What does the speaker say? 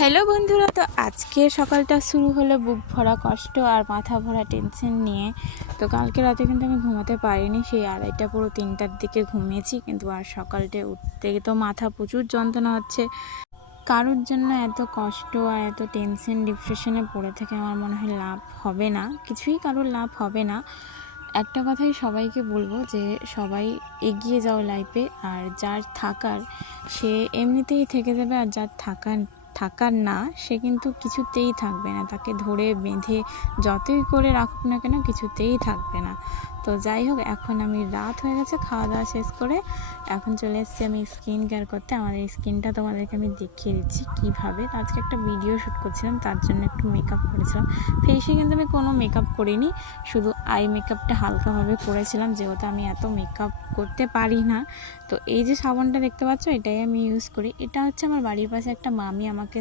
Hello বন্ধুরা, তো আজকে সকালটা শুরু হলো বুক ভরা কষ্ট আর মাথা ভরা টেনশন নিয়ে। তো কালকে রাতে কিন্তু আমি ঘুমাতে পারিনি, সেই 2:30 পুরো 3টার দিকে ঘুমিয়েছি। কিন্তু আর সকালটা উঠতে তো মাথা প্রচুর যন্ত্রণা হচ্ছে। কারোর জন্য এত কষ্ট আর এত টেনশন ডিপ্রেশনে পড়ে থেকে আমার মনে হয় লাভ হবে না, কিছুই কারোর লাভ হবে না। একটা কথাই সবাইকে বলবো যে সবাই এগিয়ে যাও লাইফে, আর যার থাকার সে এমনিতেই থেকে যাবে, আর যার থাকার থাকার না সে কিন্তু কিছুতেই থাকবে না। তাকে ধরে বেঁধে যতই করে রাখুক না কেন কিছুতেই থাকবে না। তো যাই হোক, এখন আমি রাত হয়ে গেছে, খাওয়া দাওয়া শেষ করে এখন চলে এসেছি আমি স্কিন কেয়ার করতে। আমার এই স্কিনটা তোমাদেরকে আমি দেখিয়ে দিচ্ছি কীভাবে। আজকে একটা ভিডিও শ্যুট করছিলাম, তার জন্য একটু মেকআপ করেছিলাম। ফেসে কিন্তু আমি কোনো মেকআপ করিনি, শুধু আই মেকআপটা হালকাভাবে করেছিলাম, যেহেতু আমি এত মেকআপ করতে পারি না। তো এই যে সাবানটা দেখতে পাচ্ছ, এটাই আমি ইউজ করি। এটা হচ্ছে আমার বাড়ির পাশে একটা মামি আমাকে